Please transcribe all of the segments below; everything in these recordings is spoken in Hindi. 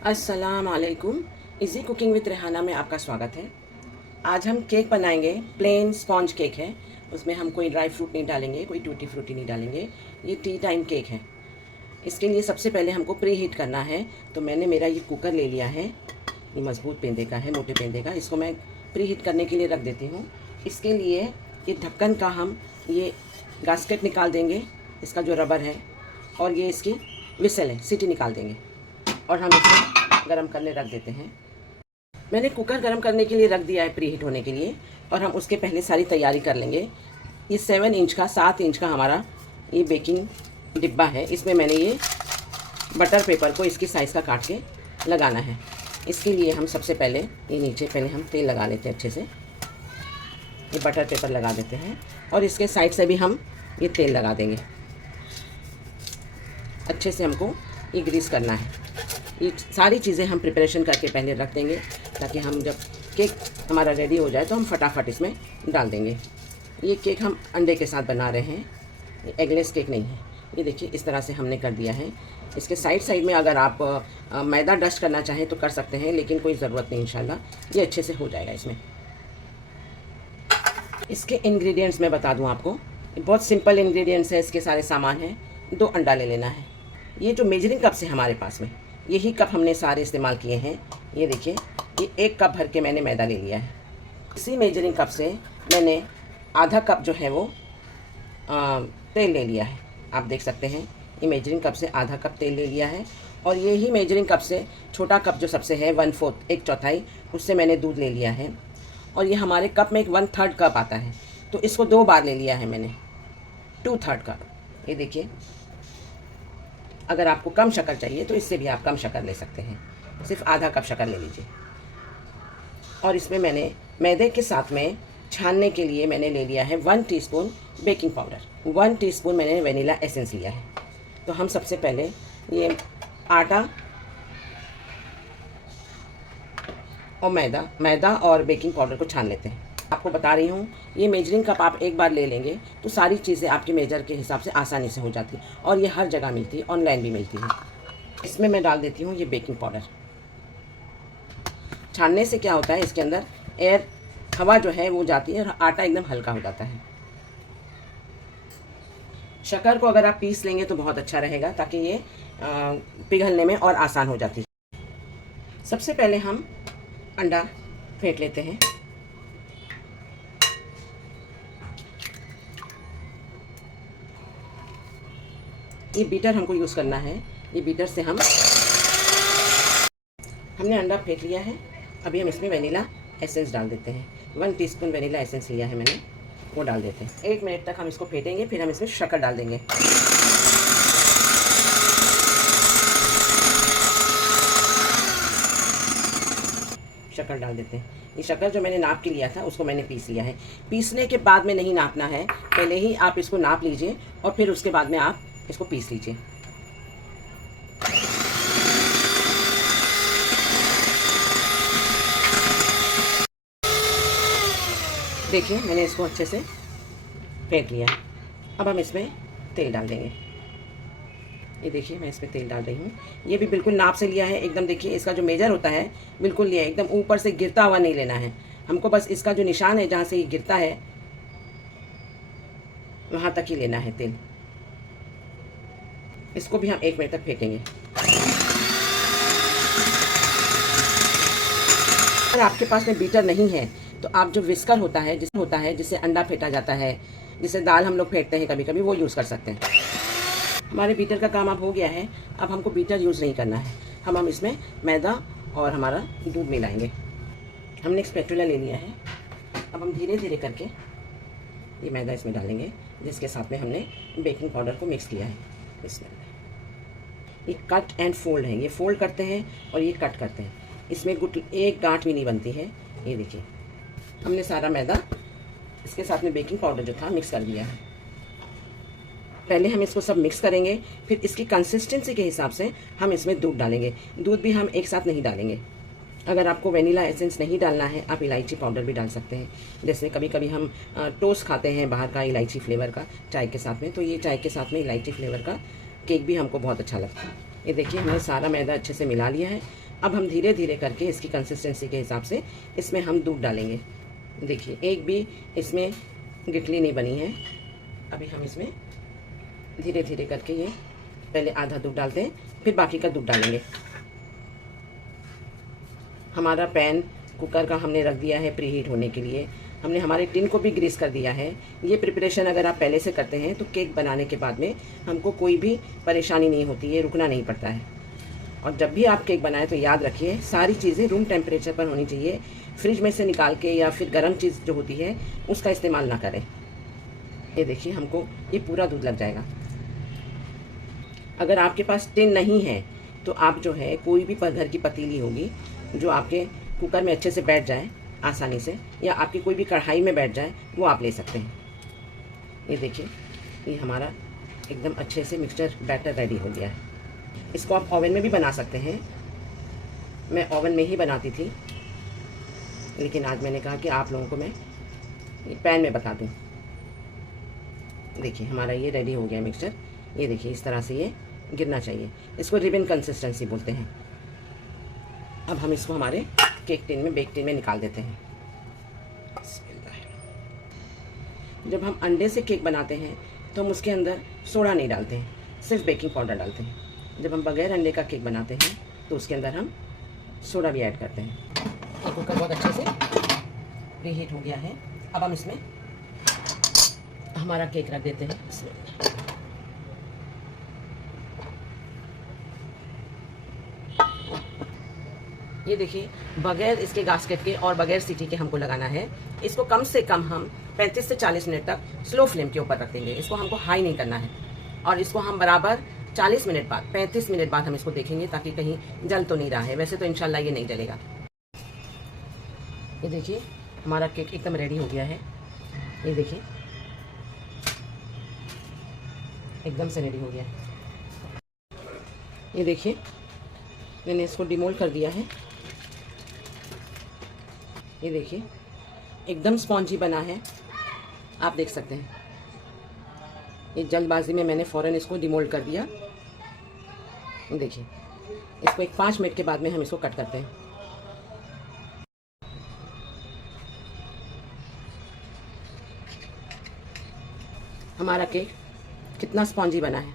अस्सलाम वालेकुम। इजी कुकिंग विद रेहाना में आपका स्वागत है। आज हम केक बनाएंगे। प्लेन स्पॉन्ज केक है, उसमें हम कोई ड्राई फ्रूट नहीं डालेंगे, कोई टूटी फ्रूटी नहीं डालेंगे। ये टी टाइम केक है। इसके लिए सबसे पहले हमको प्री हीट करना है। तो मैंने मेरा ये कुकर ले लिया है, ये मज़बूत पेंदे का है, मोटे पेंदे का। इसको मैं प्री हीट करने के लिए रख देती हूँ। इसके लिए ये ढक्कन का हम ये गास्केट निकाल देंगे, इसका जो रबर है, और ये इसकी विसल है, सीटी निकाल देंगे और हम इसे गरम करने रख देते हैं। मैंने कुकर गरम करने के लिए रख दिया है प्री हीट होने के लिए, और हम उसके पहले सारी तैयारी कर लेंगे। ये 7 इंच का 7 इंच का हमारा ये बेकिंग डिब्बा है। इसमें मैंने ये बटर पेपर को इसकी साइज़ का काट के लगाना है। इसके लिए हम सबसे पहले ये नीचे पहले हम तेल लगा लेते हैं अच्छे से। ये बटर पेपर लगा देते हैं और इसके साइड से भी हम ये तेल लगा देंगे। अच्छे से हमको ये ग्रीस करना है। ये सारी चीज़ें हम प्रिपरेशन करके पहले रख देंगे, ताकि हम जब केक हमारा रेडी हो जाए तो हम फटाफट इसमें डाल देंगे। ये केक हम अंडे के साथ बना रहे हैं, ये एगलेस केक नहीं है। ये देखिए इस तरह से हमने कर दिया है। इसके साइड में अगर आप मैदा डस्ट करना चाहें तो कर सकते हैं, लेकिन कोई ज़रूरत नहीं। इंशाल्लाह ये अच्छे से हो जाएगा। इसमें इसके इंग्रेडिएंट्स मैं बता दूं आपको, बहुत सिंपल इंग्रेडिएंट्स है। इसके सारे सामान हैं। 2 अंडा ले लेना है। ये जो मेजरिंग कप्स है हमारे पास में, यही कप हमने सारे इस्तेमाल किए हैं। ये देखिए, ये 1 कप भर के मैंने मैदा ले लिया है। इसी मेजरिंग कप से मैंने आधा कप जो है वो तेल ले लिया है। आप देख सकते हैं, ये मेजरिंग कप से आधा कप तेल ले लिया है। और यही मेजरिंग कप से छोटा कप जो सबसे है 1/4, 1/4, उससे मैंने दूध ले लिया है। और ये हमारे कप में एक 1/3 कप आता है, तो इसको 2 बार ले लिया है मैंने, 2/3 कप। ये देखिए, अगर आपको कम शक्कर चाहिए तो इससे भी आप कम शक्कर ले सकते हैं, सिर्फ आधा कप शक्कर ले लीजिए। और इसमें मैंने मैदे के साथ में छानने के लिए मैंने ले लिया है 1 टीस्पून बेकिंग पाउडर, 1 टीस्पून मैंने वनीला एसेंस लिया है। तो हम सबसे पहले ये आटा और मैदा और बेकिंग पाउडर को छान लेते हैं। आपको बता रही हूँ, ये मेजरिंग कप आप एक बार ले लेंगे तो सारी चीज़ें आपके मेजर के हिसाब से आसानी से हो जाती है, और ये हर जगह मिलती है, ऑनलाइन भी मिलती है। इसमें मैं डाल देती हूँ ये बेकिंग पाउडर। छानने से क्या होता है, इसके अंदर एयर, हवा जो है वो जाती है और आटा एकदम हल्का हो जाता है। शक्कर को अगर आप पीस लेंगे तो बहुत अच्छा रहेगा, ताकि ये पिघलने में और आसान हो जाती है। सबसे पहले हम अंडा फेंट लेते हैं। ये बीटर हमको यूज़ करना है। ये बीटर से हमने अंडा फेंट लिया है। अभी हम इसमें वनीला एसेंस डाल देते हैं। 1 टीस्पून वनीला एसेंस लिया है मैंने, वो डाल देते हैं। 1 मिनट तक हम इसको फेंटेंगे, फिर हम इसमें शक्कर डाल देंगे। शक्कर डाल देते हैं। ये शक्कर जो मैंने नाप के लिया था उसको मैंने पीस लिया है। पीसने के बाद में नहीं नापना है, पहले ही आप इसको नाप लीजिए और फिर उसके बाद में आप इसको पीस लीजिए। देखिए, मैंने इसको अच्छे से फेंट लिया। अब हम इसमें तेल डाल देंगे। ये देखिए, मैं इसमें तेल डाल रही हूँ। ये भी बिल्कुल नाप से लिया है एकदम। देखिए, इसका जो मेजर होता है बिल्कुल लिया है, एकदम ऊपर से गिरता हुआ नहीं लेना है हमको। बस इसका जो निशान है जहाँ से ये गिरता है वहाँ तक ही लेना है तेल। इसको भी हम 1 मिनट तक फेंटेंगे। अगर आपके पास में बीटर नहीं है तो आप जो विस्कर होता है जिससे अंडा फेंटा जाता है, जिससे दाल हम लोग फेंटते हैं कभी कभी, वो यूज़ कर सकते हैं। हमारे बीटर का काम अब हो गया है। अब हमको बीटर यूज़ नहीं करना है। हम इसमें मैदा और हमारा दूध मिलाएंगे। हमने एक स्पैटुला ले लिया है। अब हम धीरे धीरे करके ये मैदा इसमें डालेंगे, जिसके साथ में हमने बेकिंग पाउडर को मिक्स किया है। इसमें ये कट एंड फोल्ड है, ये फोल्ड करते हैं और ये कट करते हैं। इसमें एक गांठ भी नहीं बनती है। ये देखिए, हमने सारा मैदा इसके साथ में बेकिंग पाउडर जो था मिक्स कर दिया है। पहले हम इसको सब मिक्स करेंगे, फिर इसकी कंसिस्टेंसी के हिसाब से हम इसमें दूध डालेंगे। दूध भी हम एक साथ नहीं डालेंगे। अगर आपको वनीला एसेंस नहीं डालना है, आप इलायची पाउडर भी डाल सकते हैं। जैसे कभी कभी हम टोस्ट खाते हैं बाहर का इलायची फ्लेवर का चाय के साथ में, तो ये चाय के साथ में इलायची फ्लेवर का केक भी हमको बहुत अच्छा लगता है। ये देखिए, हमने सारा मैदा अच्छे से मिला लिया है। अब हम धीरे धीरे करके इसकी कंसिस्टेंसी के हिसाब से इसमें हम दूध डालेंगे। देखिए एक भी इसमें गिटली नहीं बनी है। अभी हम इसमें धीरे धीरे करके ये पहले आधा दूध डालते हैं, फिर बाकी का दूध डालेंगे। हमारा पैन कुकर का हमने रख दिया है प्रीहीट होने के लिए। हमने हमारे टिन को भी ग्रीस कर दिया है। ये प्रिपरेशन अगर आप पहले से करते हैं तो केक बनाने के बाद में हमको कोई भी परेशानी नहीं होती है, रुकना नहीं पड़ता है। और जब भी आप केक बनाएं तो याद रखिए सारी चीज़ें रूम टेम्परेचर पर होनी चाहिए। फ्रिज में से निकाल के या फिर गर्म चीज़ जो होती है उसका इस्तेमाल ना करें। ये देखिए हमको ये पूरा दूध लग जाएगा। अगर आपके पास टिन नहीं है तो आप जो है कोई भी घर की पतीली होगी जो आपके कुकर में अच्छे से बैठ जाए आसानी से, या आपकी कोई भी कढ़ाई में बैठ जाए, वो आप ले सकते हैं। ये देखिए ये हमारा एकदम अच्छे से मिक्सचर बैटर रेडी हो गया है। इसको आप ओवन में भी बना सकते हैं। मैं ओवन में ही बनाती थी, लेकिन आज मैंने कहा कि आप लोगों को मैं पैन में बता दूं। देखिए हमारा ये रेडी हो गया मिक्सचर। ये देखिए इस तरह से ये गिरना चाहिए। इसको रिबन कंसिस्टेंसी बोलते हैं। अब हम इसको हमारे केक टिन में, बेक टिन में निकाल देते हैं। जब हम अंडे से केक बनाते हैं तो हम उसके अंदर सोडा नहीं डालते हैं, सिर्फ बेकिंग पाउडर डालते हैं। जब हम बगैर अंडे का केक बनाते हैं तो उसके अंदर हम सोडा भी ऐड करते हैं। ये कुकर बहुत अच्छे से प्रीहीट हो गया है। अब हम इसमें हमारा केक रख देते हैं। इसमें ये देखिए बगैर इसके गास्केट के और बगैर सीटी के हमको लगाना है। इसको कम से कम हम 35 से 40 मिनट तक स्लो फ्लेम के ऊपर रख देंगे। इसको हमको हाई नहीं करना है। और इसको हम बराबर 40 मिनट बाद, 35 मिनट बाद हम इसको देखेंगे ताकि कहीं जल तो नहीं रहा है। वैसे तो इंशाल्लाह ये नहीं जलेगा। ये देखिए हमारा केक एकदम रेडी हो गया है। ये देखिए एकदम से रेडी हो गया है। ये देखिए मैंने इसको डिमोल्ड कर दिया है। ये देखिए एकदम स्पॉन्जी बना है, आप देख सकते हैं। ये जल्दबाजी में मैंने फ़ौरन इसको डिमोल्ड कर दिया। देखिए इसको एक 5 मिनट के बाद में हम इसको कट करते हैं। हमारा केक कितना स्पॉन्जी बना है,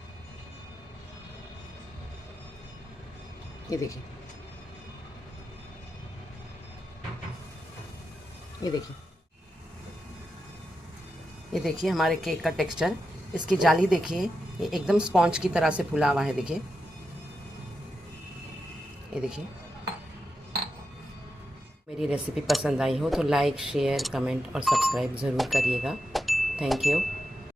ये देखिए। ये देखिए, ये देखिए हमारे केक का टेक्सचर, इसकी जाली देखिए, ये एकदम स्पॉन्ज की तरह से फुला हुआ है। देखिए ये देखिए। मेरी रेसिपी पसंद आई हो तो लाइक, शेयर, कमेंट और सब्सक्राइब ज़रूर करिएगा। Thank you.